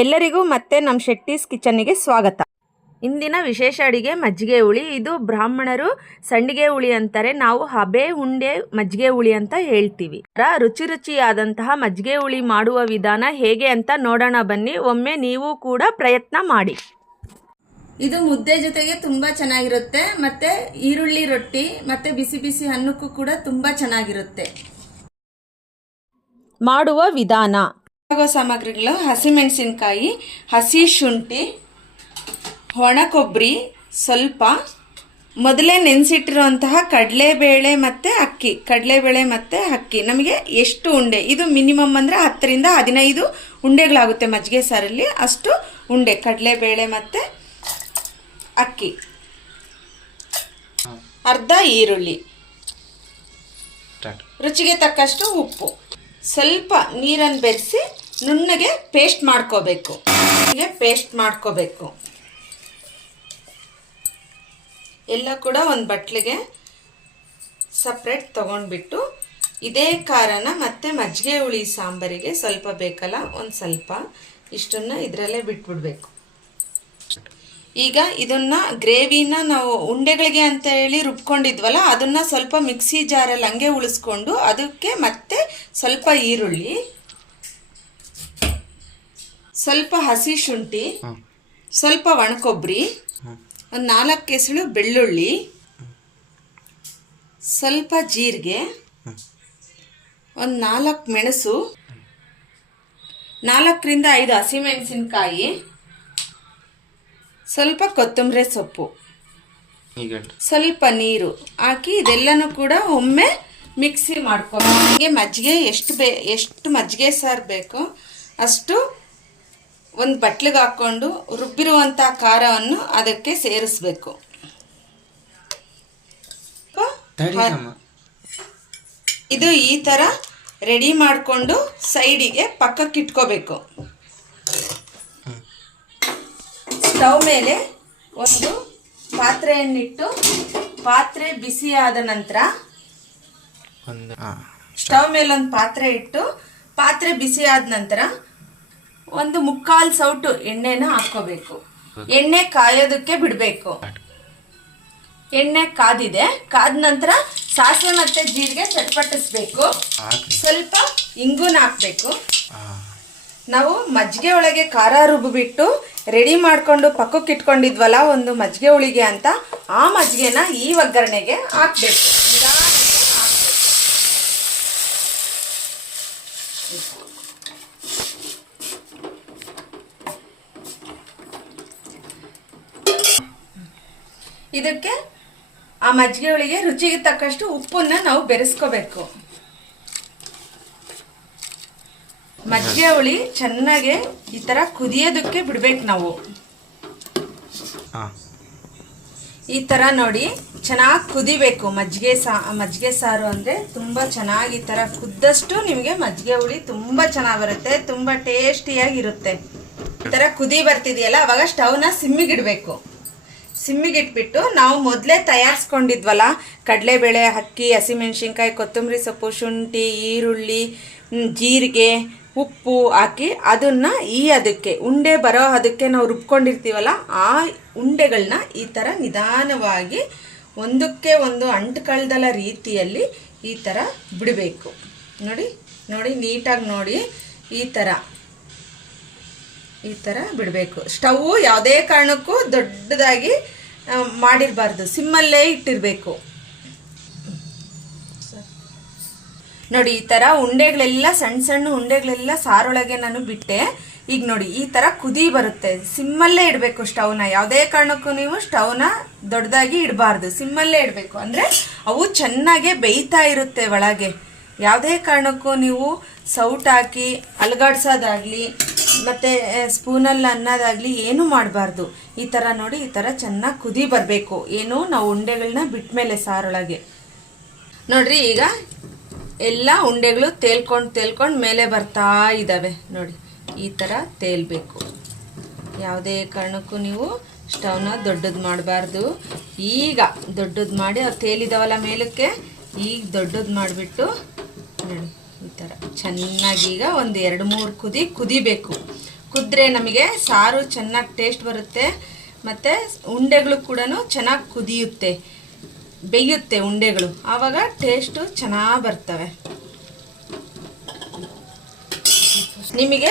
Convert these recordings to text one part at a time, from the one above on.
ಎಲ್ಲರಿಗೂ ಮತ್ತೆ ನಮ್ಮ ಶೆಟ್ಟೀಸ್ ಕಿಚನ್ನಿಗೆ ಸ್ವಾಗತ. ಇಂದಿನ ವಿಶೇಷ ಅಡಿಗೆ ಮಜ್ಜಿಗೆ ಹುಳಿ. ಇದು ಬ್ರಾಹ್ಮಣರು ಸಂಡಿಗೆ ಹುಳಿ ಅಂತಾರೆ, ನಾವು ಹಬೆ ಉಂಡೆ ಮಜ್ಜಿಗೆ ಹುಳಿ ಅಂತ ಹೇಳ್ತೀವಿ. ರುಚಿ ರುಚಿಯಾದಂತಹ ಮಜ್ಜಿಗೆ ಹುಳಿ ಮಾಡುವ ವಿಧಾನ ಹೇಗೆ ಅಂತ ನೋಡೋಣ ಬನ್ನಿ. ಒಮ್ಮೆ ನೀವು ಕೂಡ ಪ್ರಯತ್ನ ಮಾಡಿ. ಇದು ಮುದ್ದೆ ಜೊತೆಗೆ ತುಂಬಾ ಚೆನ್ನಾಗಿರುತ್ತೆ, ಮತ್ತೆ ಈರುಳ್ಳಿ ರೊಟ್ಟಿ ಮತ್ತೆ ಬಿಸಿ ಬಿಸಿ ಅನ್ನಕ್ಕೂ ಕೂಡ ತುಂಬಾ ಚೆನ್ನಾಗಿರುತ್ತೆ. ಮಾಡುವ ವಿಧಾನ: ಸಾಮಗ್ರಿಗಳು: ಹಸಿಮೆಣಸಿನಕಾಯಿ, ಹಸಿ ಶುಂಠಿ, ಒಣ ಕೊಬ್ಬರಿ ಸ್ವಲ್ಪ, ಮೊದಲೇ ನೆನೆಸಿಟ್ಟಿರುವಂತಹ ಕಡಲೆಬೇಳೆ ಮತ್ತು ಅಕ್ಕಿ. ನಮಗೆ ಎಷ್ಟು ಉಂಡೆ, ಇದು ಮಿನಿಮಮ್ ಅಂದರೆ 10 ರಿಂದ 15 ಉಂಡೆಗಳಾಗುತ್ತೆ ಮಜ್ಜಿಗೆ ಸಾರಲ್ಲಿ. ಅಷ್ಟು ಉಂಡೆ ಕಡಲೆಬೇಳೆ ಮತ್ತು ಅಕ್ಕಿ, ಅರ್ಧ ಈರುಳ್ಳಿ, ರುಚಿಗೆ ತಕ್ಕಷ್ಟು ಉಪ್ಪು, ಸ್ವಲ್ಪ ನೀರನ್ನು ಬೆರೆಸಿ ನುಣ್ಣಗೆ ಪೇಸ್ಟ್ ಮಾಡ್ಕೋಬೇಕು. ಎಲ್ಲ ಕೂಡ ಒಂದು ಬಟ್ಲಿಗೆ ಸಪ್ರೇಟ್ ತೊಗೊಂಡ್ಬಿಟ್ಟು, ಇದೇ ಖಾರನ ಮತ್ತೆ ಮಜ್ಜಿಗೆ ಹುಳಿ ಸಾಂಬಾರಿಗೆ ಸ್ವಲ್ಪ ಬೇಕಲ್ಲ, ಒಂದು ಸ್ವಲ್ಪ ಇಷ್ಟನ್ನು ಇದರಲ್ಲೇ ಬಿಟ್ಬಿಡ್ಬೇಕು. ಈಗ ಇದನ್ನು ಗ್ರೇವಿನ ನಾವು ಉಂಡೆಗಳಿಗೆ ಅಂತ ಹೇಳಿ ರುಬ್ಕೊಂಡಿದ್ವಲ್ಲ, ಅದನ್ನು ಸ್ವಲ್ಪ ಮಿಕ್ಸಿ ಜಾರಲ್ಲಿ ಹಂಗೆ ಉಳಿಸ್ಕೊಂಡು ಅದಕ್ಕೆ ಮತ್ತೆ ಸ್ವಲ್ಪ ಈರುಳ್ಳಿ, ಸ್ವಲ್ಪ ಹಸಿ ಶುಂಠಿ, ಸ್ವಲ್ಪ ಒಣ ಕೊಬ್ಬರಿ, ಒಂದು 4 ಎಸಳು ಬೆಳ್ಳುಳ್ಳಿ, ಸ್ವಲ್ಪ ಜೀರಿಗೆ, ಒಂದು 4 ಮೆಣಸು, 4 ರಿಂದ 5 ಹಸಿಮೆಣಸಿನಕಾಯಿ, ಸ್ವಲ್ಪ ಕೊತ್ತಂಬರಿ ಸೊಪ್ಪು, ಸ್ವಲ್ಪ ನೀರು ಹಾಕಿ ಇದೆಲ್ಲನೂ ಕೂಡ ಒಮ್ಮೆ ಮಿಕ್ಸಿ ಮಾಡ್ಕೊಂಡು, ಹೀಗೆ ಮಜ್ಜಿಗೆ ಎಷ್ಟು ಮಜ್ಜಿಗೆ ಸಾರು ಬೇಕೋ ಅಷ್ಟು ಒಂದು ಬಟ್ಲಿಗೆ ಹಾಕ್ಕೊಂಡು ರುಬ್ಬಿರುವಂಥ ಖಾರವನ್ನು ಅದಕ್ಕೆ ಸೇರಿಸ್ಬೇಕು. ಇದು ಈ ಥರ ರೆಡಿ ಮಾಡಿಕೊಂಡು ಸೈಡಿಗೆ ಪಕ್ಕಕ್ಕೆ ಇಟ್ಕೋಬೇಕು. ಸ್ಟವ್ ಮೇಲೆ ಒಂದು ಪಾತ್ರೆಯನ್ನಿಟ್ಟು, ಪಾತ್ರೆ ಬಿಸಿಯಾದ ನಂತರ ಸ್ಟವ್ ಮೇಲೆ ಒಂದು ಪಾತ್ರೆ ಇಟ್ಟು, ಪಾತ್ರೆ ಬಿಸಿಯಾದ ನಂತರ ಒಂದು 3/4 ಸೌಟು ಎಣ್ಣೆನ ಹಾಕ್ಕೋಬೇಕು. ಎಣ್ಣೆ ಕಾಯೋದಕ್ಕೆ ಬಿಡಬೇಕು. ಎಣ್ಣೆ ಕಾದಿದೆ, ಕಾದ ನಂತರ ಸಾಸಿವೆ ಮತ್ತು ಜೀರಿಗೆ ಚಟ್ಪಟ್ಟಿಸ್ಬೇಕು. ಸ್ವಲ್ಪ ಇಂಗುನ ಹಾಕಬೇಕು. ನಾವು ಮಜ್ಜಿಗೆ ಒಳಗೆ ಖಾರ ರುಬ್ಬಿಬಿಟ್ಟು ರೆಡಿ ಮಾಡಿಕೊಂಡು ಪಕ್ಕಕ್ಕೆ ಇಟ್ಕೊಂಡಿದ್ವಲ್ಲ ಒಂದು ಮಜ್ಜಿಗೆ ಹುಳಿಗೆ ಅಂತ, ಆ ಮಜ್ಜಿಗೆನ ಈ ಒಗ್ಗರಣೆಗೆ ಹಾಕಬೇಕು. ಇದಕ್ಕೆ ಆ ಮಜ್ಜಿಗೆ ಹುಳಿಗೆ ರುಚಿಗೆ ತಕ್ಕಷ್ಟು ಉಪ್ಪನ್ನ ನಾವು ಬೆರೆಸ್ಕೋಬೇಕು. ಮಜ್ಜಿಗೆ ಹುಳಿ ಚೆನ್ನಾಗಿ ಈ ಥರ ಕುದಿಯೋದಕ್ಕೆ ಬಿಡ್ಬೇಕು ನಾವು. ಈ ಥರ ನೋಡಿ ಚೆನ್ನಾಗಿ ಕುದಿಬೇಕು. ಮಜ್ಜಿಗೆ ಸಾರು ಅಂದರೆ ತುಂಬ ಚೆನ್ನಾಗಿ ಈ ಥರ ಕುದ್ದಷ್ಟು ನಿಮಗೆ ಮಜ್ಜಿಗೆ ಹುಳಿ ತುಂಬ ಚೆನ್ನಾಗಿ ಬರುತ್ತೆ, ತುಂಬ ಟೇಸ್ಟಿಯಾಗಿರುತ್ತೆ. ಈ ಥರ ಕುದಿ ಬರ್ತಿದೆಯಲ್ಲ, ಅವಾಗ ಸ್ಟವ್ನ ಸಿಮ್ಮಿಗಿಡಬೇಕು. ಸಿಮ್ಮಿಗಿಟ್ಬಿಟ್ಟು ನಾವು ಮೊದಲೇ ತಯಾರಿಸ್ಕೊಂಡಿದ್ವಲ್ಲ ಕಡಲೆಬೇಳೆ, ಅಕ್ಕಿ, ಹಸಿಮೆಣಸಿನ್ಕಾಯಿ, ಕೊತ್ತಂಬರಿ ಸೊಪ್ಪು, ಶುಂಠಿ, ಈರುಳ್ಳಿ, ಜೀರಿಗೆ, ಉಪ್ಪು ಹಾಕಿ ಅದನ್ನು ಅದಕ್ಕೆ ಉಂಡೆ ಬರೋ ಅದಕ್ಕೆ ನಾವು ರುಬ್ಕೊಂಡಿರ್ತೀವಲ್ಲ, ಆ ಉಂಡೆಗಳನ್ನ ಈ ಥರ ನಿಧಾನವಾಗಿ ಒಂದಕ್ಕೆ ಒಂದು ಅಂಟ್ಕಳ್ದಲ್ಲ ರೀತಿಯಲ್ಲಿ ಈ ಥರ ಬಿಡಬೇಕು. ನೋಡಿ ನೀಟಾಗಿ ನೋಡಿ, ಈ ಥರ ಬಿಡಬೇಕು. ಸ್ಟವ್ ಯಾವುದೇ ಕಾರಣಕ್ಕೂ ದೊಡ್ಡದಾಗಿ ಮಾಡಿರಬಾರ್ದು, ಸಿಮ್ಮಲ್ಲೇ ಇಟ್ಟಿರಬೇಕು. ನೋಡಿ ಈ ಥರ ಉಂಡೆಗಳೆಲ್ಲ ಸಣ್ಣ ಉಂಡೆಗಳೆಲ್ಲ ಸಾರೊಳಗೆ ನಾನು ಬಿಟ್ಟೆ. ಈಗ ನೋಡಿ ಈ ಥರ ಕುದಿ ಬರುತ್ತೆ. ಸಿಮ್ಮಲ್ಲೇ ಇಡಬೇಕು ಸ್ಟವ್ನ. ಯಾವುದೇ ಕಾರಣಕ್ಕೂ ನೀವು ಸ್ಟವ್ನ ದೊಡ್ಡದಾಗಿ ಇಡಬಾರ್ದು, ಸಿಮ್ಮಲ್ಲೇ ಇಡಬೇಕು. ಅಂದರೆ ಅವು ಚೆನ್ನಾಗೇ ಬೇಯ್ತಾ ಇರುತ್ತೆ ಒಳಗೆ. ಯಾವುದೇ ಕಾರಣಕ್ಕೂ ನೀವು ಸೌಟ್ ಹಾಕಿ ಅಲುಗಾಡ್ಸೋದಾಗಲಿ ಮತ್ತು ಸ್ಪೂನಲ್ಲಿ ಅನ್ನೋದಾಗಲಿ ಏನೂ ಮಾಡಬಾರ್ದು. ಈ ಥರ ನೋಡಿ, ಈ ಥರ ಚೆನ್ನಾಗಿ ಕುದಿ ಬರಬೇಕು. ಏನು ನಾವು ಉಂಡೆಗಳನ್ನ ಬಿಟ್ಟ ಮೇಲೆ ಸಾರೊಳಗೆ ನೋಡ್ರಿ, ಈಗ ಎಲ್ಲ ಉಂಡೆಗಳು ತೇಲ್ಕೊಂಡು ಮೇಲೆ ಬರ್ತಾ ಇದ್ದಾವೆ ನೋಡಿ. ಈ ಥರ ತೇಲ್ಬೇಕು. ಯಾವುದೇ ಕಾರಣಕ್ಕೂ ನೀವು ಸ್ಟವ್ನ ದೊಡ್ಡದು ಮಾಡಬಾರ್ದು. ಈಗ ದೊಡ್ಡದು ಮಾಡಿ ಅದು ತೇಲಿದಾವಲ್ಲ ಮೇಲಕ್ಕೆ, ಈಗ ದೊಡ್ಡದು ಮಾಡಿಬಿಟ್ಟು ನೋಡಿ ಈ ಥರ ಚೆನ್ನಾಗಿ ಈಗ ಒಂದು 2-3 ಕುದಿಬೇಕು. ಕುದ್ರೆ ನಮಗೆ ಸಾರು ಚೆನ್ನಾಗಿ ಟೇಸ್ಟ್ ಬರುತ್ತೆ ಮತ್ತು ಉಂಡೆಗಳು ಕೂಡ ಚೆನ್ನಾಗಿ ಕುದಿಯುತ್ತೆ, ಬೇಯುತ್ತೆ ಉಂಡೆಗಳು, ಆವಾಗ ಟೇಸ್ಟು ಚೆನ್ನಾಗಿ ಬರ್ತವೆ. ನಿಮಗೆ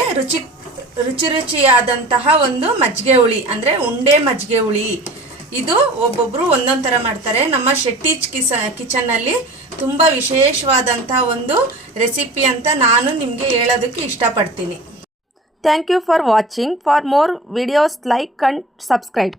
ರುಚಿಯಾದಂತಹ ಒಂದು ಮಜ್ಜಿಗೆ ಹುಳಿ ಅಂದರೆ ಉಂಡೆ ಮಜ್ಜಿಗೆ ಹುಳಿ. ಇದು ಒಬ್ಬೊಬ್ಬರು ಒಂದೊಂದು ಥರ ಮಾಡ್ತಾರೆ. ನಮ್ಮ ಶೆಟ್ಟೀಸ್ ಕಿಚನ್ನಲ್ಲಿ ತುಂಬ ವಿಶೇಷವಾದಂತಹ ಒಂದು ರೆಸಿಪಿ ಅಂತ ನಾನು ನಿಮಗೆ ಹೇಳೋದಕ್ಕೆ ಇಷ್ಟಪಡ್ತೀನಿ. Thank you for watching. For more videos, like and subscribe.